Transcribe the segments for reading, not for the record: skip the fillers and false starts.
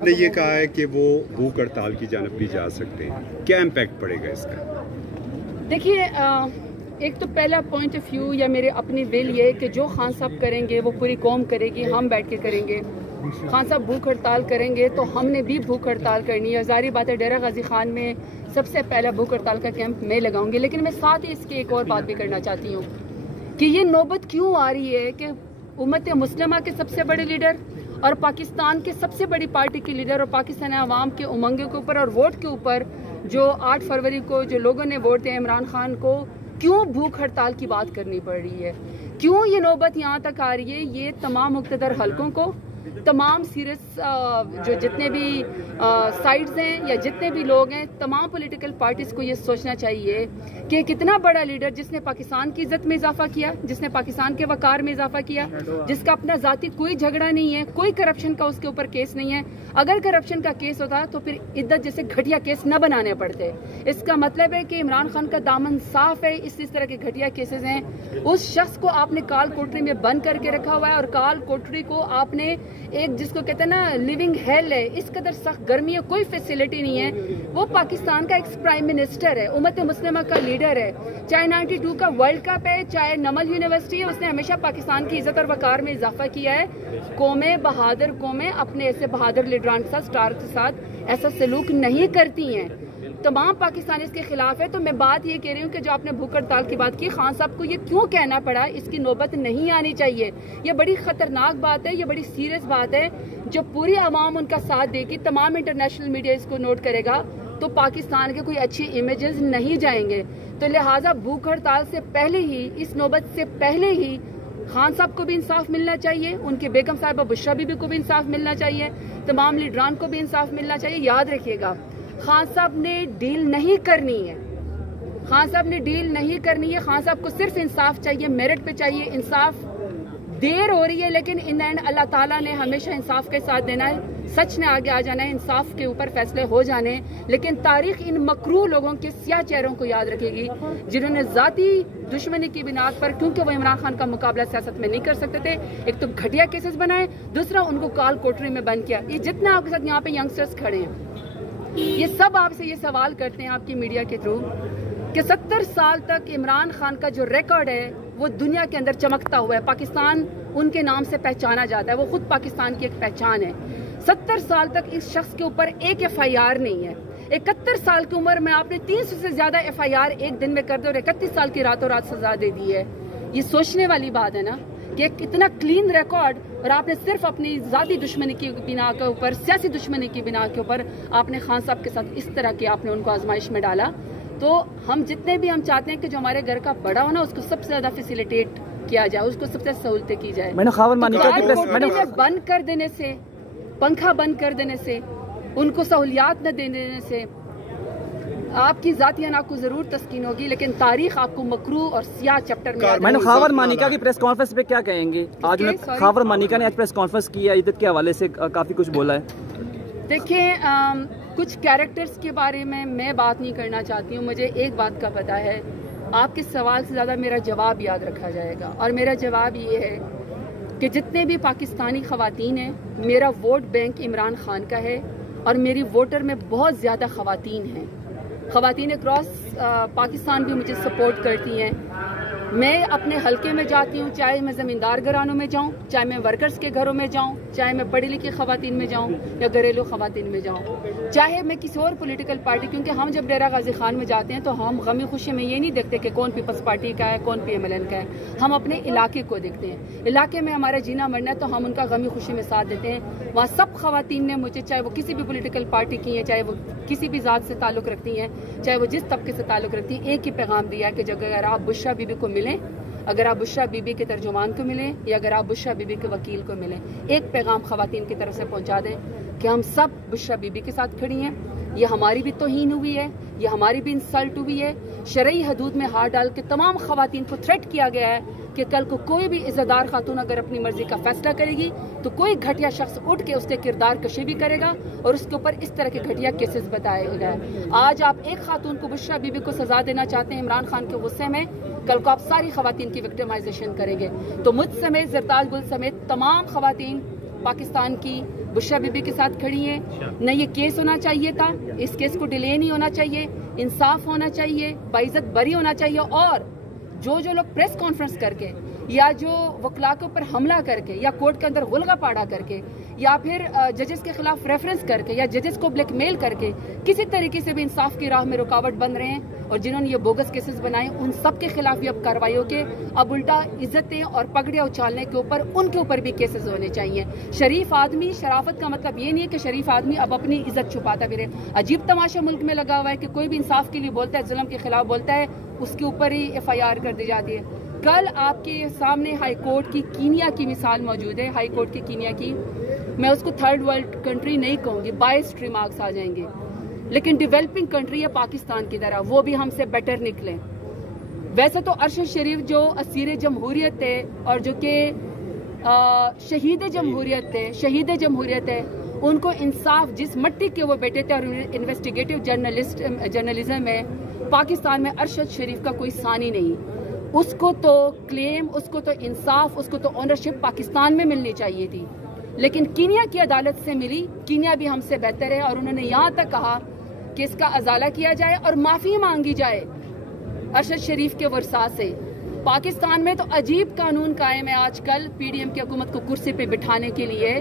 ने ये कहा है कि वो भूख हड़ताल की जानब भी जा सकते हैं, क्या इम्पैक्ट पड़ेगा इसका? देखिए, एक तो पहला पॉइंट ऑफ व्यू या मेरे अपनी विल ये कि जो खान साहब करेंगे वो पूरी कौम करेगी, हम बैठ के करेंगे। खान साहब भूख हड़ताल करेंगे तो हमने भी भूख हड़ताल करनी है। ज़ाहिर बात है, डेरा गाजी खान में सबसे पहला भूख हड़ताल का कैंप मैं लगाऊंगी। लेकिन मैं साथ ही इसकी एक और बात भी करना चाहती हूँ कि ये नौबत क्यों आ रही है कि उम्मत मुस्लिमा के सबसे बड़े लीडर और पाकिस्तान के सबसे बड़ी पार्टी के लीडर और पाकिस्तान अवाम के उमंगे के ऊपर और वोट के ऊपर जो 8 फरवरी को जो लोगों ने वोट दिया इमरान खान को, क्यों भूख हड़ताल की बात करनी पड़ रही है, क्यों ये नौबत यहाँ तक आ रही है। ये तमाम मुक़्तदर हलकों को, तमाम सीरियस जो जितने भी साइड्स हैं या जितने भी लोग हैं, तमाम पॉलिटिकल पार्टीज को ये सोचना चाहिए कि कितना बड़ा लीडर जिसने पाकिस्तान की इज्जत में इजाफा किया, जिसने पाकिस्तान के वकार में इजाफा किया, जिसका अपना जाती कोई झगड़ा नहीं है, कोई करप्शन का उसके ऊपर केस नहीं है। अगर करप्शन का केस होता तो फिर इद्दत जैसे घटिया केस न बनाने पड़ते। इसका मतलब है कि इमरान खान का दामन साफ है, इस तरह के घटिया केसेस हैं। उस शख्स को आपने काल कोठरी में बंद करके रखा हुआ है और काल कोठरी को आपने एक जिसको कहते हैं ना लिविंग हेल है, इस कदर सख्त गर्मी है, कोई फैसिलिटी नहीं है। वो पाकिस्तान का एक्स प्राइम मिनिस्टर है, उम्मत मुस्लिमा का लीडर है, चाहे 92 का वर्ल्ड कप है, चाहे नमल यूनिवर्सिटी है, उसने हमेशा पाकिस्तान की इज्जत और वकार में इजाफा किया है। कौमें बहादुर कौमें अपने ऐसे बहादुर लीडरान के साथ, स्टार के साथ ऐसा सलूक नहीं करती हैं। तमाम पाकिस्तानी इसके खिलाफ है। तो मैं बात ये कह रही हूँ कि जो आपने भूख हड़ताल की बात की, खान साहब को ये क्यों कहना पड़ा, इसकी नौबत नहीं आनी चाहिए। ये बड़ी खतरनाक बात है, ये बड़ी सीरियस बात है। जो पूरी आवाम उनका साथ देगी, तमाम इंटरनेशनल मीडिया इसको नोट करेगा, तो पाकिस्तान के कोई अच्छी इमेजेस नहीं जाएंगे। तो लिहाजा भूख हड़ताल से पहले ही, इस नौबत से पहले ही खान साहब को भी इंसाफ मिलना चाहिए, उनके बेगम साहिबा बुशरा बीबी को भी इंसाफ मिलना चाहिए, तमाम लीडरान को भी इंसाफ मिलना चाहिए। याद रखिएगा, खान साहब ने डील नहीं करनी है, खान साहब ने डील नहीं करनी है। खान साहब को सिर्फ इंसाफ चाहिए, मेरिट पे चाहिए इंसाफ। देर हो रही है लेकिन इन एंड अल्लाह ताला ने हमेशा इंसाफ के साथ देना है, सच ने आगे आ जाना है, इंसाफ के ऊपर फैसले हो जाने। लेकिन तारीख इन मकरूह लोगों के स्याह चेहरों को याद रखेगी जिन्होंने जाती दुश्मनी की बिना पर, क्योंकि वो इमरान खान का मुकाबला सियासत में नहीं कर सकते थे, एक तो घटिया केसेस बनाए, दूसरा उनको काल कोठरी में बंद किया। ये जितने आपके साथ यहाँ पे यंगस्टर्स खड़े हैं, ये सब आपसे ये सवाल करते हैं आपकी मीडिया के थ्रू कि 70 साल तक इमरान खान का जो रिकॉर्ड है वो दुनिया के अंदर चमकता हुआ है। पाकिस्तान उनके नाम से पहचाना जाता है, वो खुद पाकिस्तान की एक पहचान है। 70 साल तक इस शख्स के ऊपर एक FIR नहीं है। 71 साल की उम्र में आपने 300 से ज्यादा FIR एक दिन में कर दे और 31 साल की रातों रात सजा दे दी है। ये सोचने वाली बात है ना कि इतना क्लीन रिकॉर्ड, और आपने सिर्फ अपनी जाती दुश्मनी की बिना के ऊपर, सियासी दुश्मनी की बिना के ऊपर आपने खान साहब के साथ इस तरह के आपने उनको आजमाइश में डाला। तो हम जितने भी हम चाहते हैं कि जो हमारे घर का बड़ा हो ना, उसको सबसे ज्यादा फैसिलिटेट किया जाए, उसको सबसे सहूलतें की जाए। बंद कर देने से, पंखा बंद कर देने से, उनको सहूलियात न देने से आपकी जाती अना को जरूर तस्कीन होगी, लेकिन तारीख आपको मकरूह और सियाह चैप्टर में। मैंने खावर मानिका की प्रेस कॉन्फ्रेंस पे क्या कहेंगे? आज खावर मानिका ने आज प्रेस कॉन्फ्रेंस की है, इद्दत के हवाले से काफी कुछ बोला है। देखिए, कुछ कैरेक्टर्स के बारे में मैं बात नहीं करना चाहती हूँ। मुझे एक बात का पता है, आपके सवाल से ज्यादा मेरा जवाब याद रखा जाएगा, और मेरा जवाब ये है कि जितने भी पाकिस्तानी खवातीन हैं, मेरा वोट बैंक इमरान खान का है और मेरी वोटर में बहुत ज्यादा खवातीन हैं। खवातीन अक्रॉस पाकिस्तान भी मुझे सपोर्ट करती हैं। मैं अपने हलके में जाती हूँ, चाहे मैं ज़मींदार घरानों में जाऊँ, चाहे मैं वर्कर्स के घरों में जाऊँ, चाहे मैं पढ़ी लिखी खवातीन में जाऊँ या घरेलू खवातीन में जाऊँ, चाहे मैं किसी और पॉलिटिकल पार्टी, क्योंकि हम जब डेरा गाजी खान में जाते हैं तो हम गमी खुशी में ये नहीं देखते कि कौन पीपल्स पार्टी का है, कौन PMLN का है। हम अपने इलाके को देखते हैं, इलाके में हमारा जीना मरना है, तो हम उनका गमी खुशी में साथ देते हैं। वहाँ सब खवातीन ने मुझे, चाहे वो किसी भी पॉलिटिकल पार्टी की हैं, चाहे वो किसी भी ज़ात से ताल्लुक़ रखती हैं, चाहे वो जिस तबके से ताल्लुक़ रखती हैं, एक ही पैगाम दिया कि जब अगर आप बुशरा बीबी को मिलें, अगर आप बुशरा बीबी के तर्जुमान को मिलें या अगर आप बुशरा बीबी के वकील को मिलें, एक पैगाम खवातीन की तरफ से पहुंचा दें कि हम सब बुशरा बीबी के साथ खड़ी हैं। ये हमारी भी तौहीन हुई है, ये हमारी भी इंसल्ट हुई है। शरई हदूद में हाथ डाल के तमाम खवातीन को थ्रेट किया गया है कि कल को कोई भी इज्जतदार खातून अगर अपनी मर्जी का फैसला करेगी तो कोई घटिया शख्स उठ के उसके किरदार कशी भी करेगा और उसके ऊपर इस तरह के घटिया केसेस बताएगा। आज आप एक खातून को, बुशरा बीबी को सजा देना चाहते हैं इमरान खान के गुस्से में, कल को आप सारी खवातीन की विक्टिमाइजेशन करेंगे। तो मुझ समेत, जरताज गुल समेत तमाम खवातीन पाकिस्तान की बुशरा बीबी के साथ खड़ी हैं। न ये केस होना चाहिए था, इस केस को डिले नहीं होना चाहिए, इंसाफ होना चाहिए, बाइज्जत बरी होना चाहिए। और जो लोग प्रेस कॉन्फ्रेंस करके या जो वकला के ऊपर हमला करके या कोर्ट के अंदर गुलगा पाड़ा करके या फिर जजेस के खिलाफ रेफरेंस करके या जजेस को ब्लैकमेल करके किसी तरीके से भी इंसाफ की राह में रुकावट बन रहे हैं और जिन्होंने ये बोगस केसेस बनाए, उन सब के खिलाफ भी अब कार्रवाइयों के अब उल्टा इज्जतें और पगड़ियां उछालने के ऊपर उनके ऊपर भी केसेस होने चाहिए। शरीफ आदमी, शराफत का मतलब ये नहीं है कि शरीफ आदमी अब अपनी इज्जत छुपाता फिरे। अजीब तमाशा मुल्क में लगा हुआ है कि कोई भी इंसाफ के लिए बोलता है, जुल्म के खिलाफ बोलता है, उसके ऊपर ही FIR कर दी जाती है। कल आपके सामने हाई कोर्ट की कीनिया की मिसाल मौजूद है। हाई कोर्ट की कीनिया की, मैं उसको थर्ड वर्ल्ड कंट्री नहीं कहूंगी, बायस्ड रिमार्क्स आ जाएंगे, लेकिन डेवलपिंग कंट्री है पाकिस्तान की तरह, वो भी हमसे बेटर निकले। वैसे तो अरशद शरीफ जो असीर जमहूरियत है और जो कि शहीद जमहूरियत है, उनको इंसाफ जिस मट्टी के वो बैठे थे और इन्वेस्टिगेटिव जर्नलिज्म में पाकिस्तान में अरशद शरीफ का कोई सानी नहीं। उसको तो क्लेम, उसको तो इंसाफ, उसको तो ओनरशिप पाकिस्तान में मिलनी चाहिए थी, लेकिन कीनिया की अदालत से मिली। कीनिया भी हमसे बेहतर है और उन्होंने यहाँ तक कहा कि इसका अजाला किया जाए और माफी मांगी जाए अरशद शरीफ के वर्सा से। पाकिस्तान में तो अजीब कानून कायम है आजकल PDM की हुकूमत को कुर्सी पे बिठाने के लिए,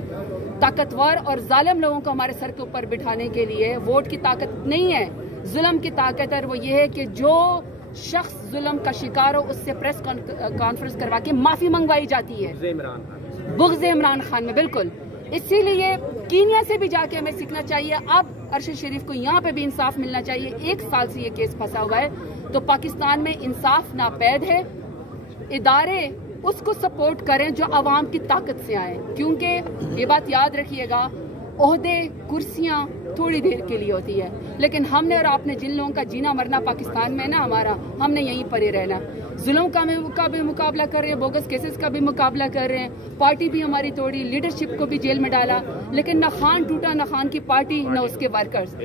ताकतवर और जालिम लोगों को हमारे सर के ऊपर बिठाने के लिए। वोट की ताकत नहीं है, जुल्म की ताकत है। वो ये है कि जो शख्स जुल्म का शिकार हो उससे प्रेस कॉन्फ्रेंस करवा के माफी मंगवाई जाती है, बुग़्ज़ इमरान खान में। बिल्कुल, इसीलिए कीनिया से भी जाके हमें सीखना चाहिए। अब अरशद शरीफ को यहाँ पे भी इंसाफ मिलना चाहिए। 1 साल से ये केस फंसा हुआ है, तो पाकिस्तान में इंसाफ नापैद है। इदारे उसको सपोर्ट करें जो अवाम की ताकत से आए, क्योंकि ये बात याद रखिएगा, ओहदे, कुर्सियां थोड़ी देर के लिए होती है, लेकिन हमने और आपने जिन लोगों का जीना मरना पाकिस्तान में ना हमारा, हमने यहीं पर ही रहना। जुल्म का भी मुकाबला कर रहे हैं, बोगस केसेस का भी मुकाबला कर रहे हैं, पार्टी भी हमारी तोड़ी, लीडरशिप को भी जेल में डाला, लेकिन न खान टूटा, न खान की पार्टी, न उसके वर्कर्स।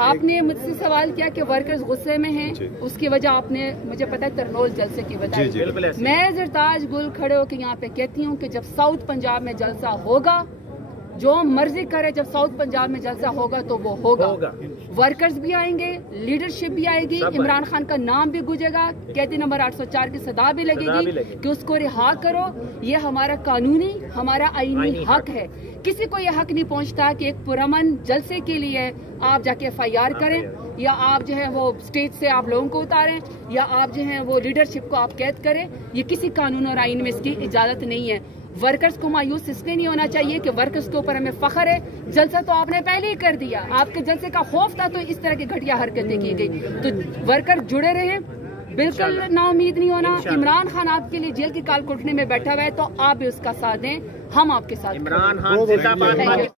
आपने मुझसे सवाल किया कि वर्कर्स गुस्से में हैं, उसकी वजह आपने, मुझे पता है, तरनोल जलसे की वजह। मैं जरताज गुल खड़े होकर यहाँ पे कहती हूँ कि जब साउथ पंजाब में जलसा होगा, जो मर्जी करे, जब साउथ पंजाब में जलसा होगा तो वो होगा। वर्कर्स भी आएंगे, लीडरशिप भी आएगी, इमरान खान का नाम भी गूंजेगा, कैदी नंबर 804 की सदा भी लगेगी कि उसको रिहा करो। ये हमारा कानूनी, हमारा आईनी हक है। किसी को यह हक नहीं पहुंचता कि एक पुरअमन जलसे के लिए आप जाके FIR करें, या आप जो है वो स्टेज से आप लोगों को उतारें, या आप जो है वो लीडरशिप को आप कैद करें। ये किसी कानून और आईन में इसकी इजाजत नहीं है। वर्कर्स को मायूस इसलिए नहीं होना चाहिए कि वर्कर्स के ऊपर हमें फख्र है। जलसा तो आपने पहले ही कर दिया, आपके जलसे का खौफ था तो इस तरह की घटिया हरकतें की गई। तो वर्कर जुड़े रहे, बिल्कुल नाउमीद नहीं होना। इमरान खान आपके लिए जेल की काल कोठरी में बैठा हुआ है, तो आप भी उसका साथ दें, हम आपके साथ।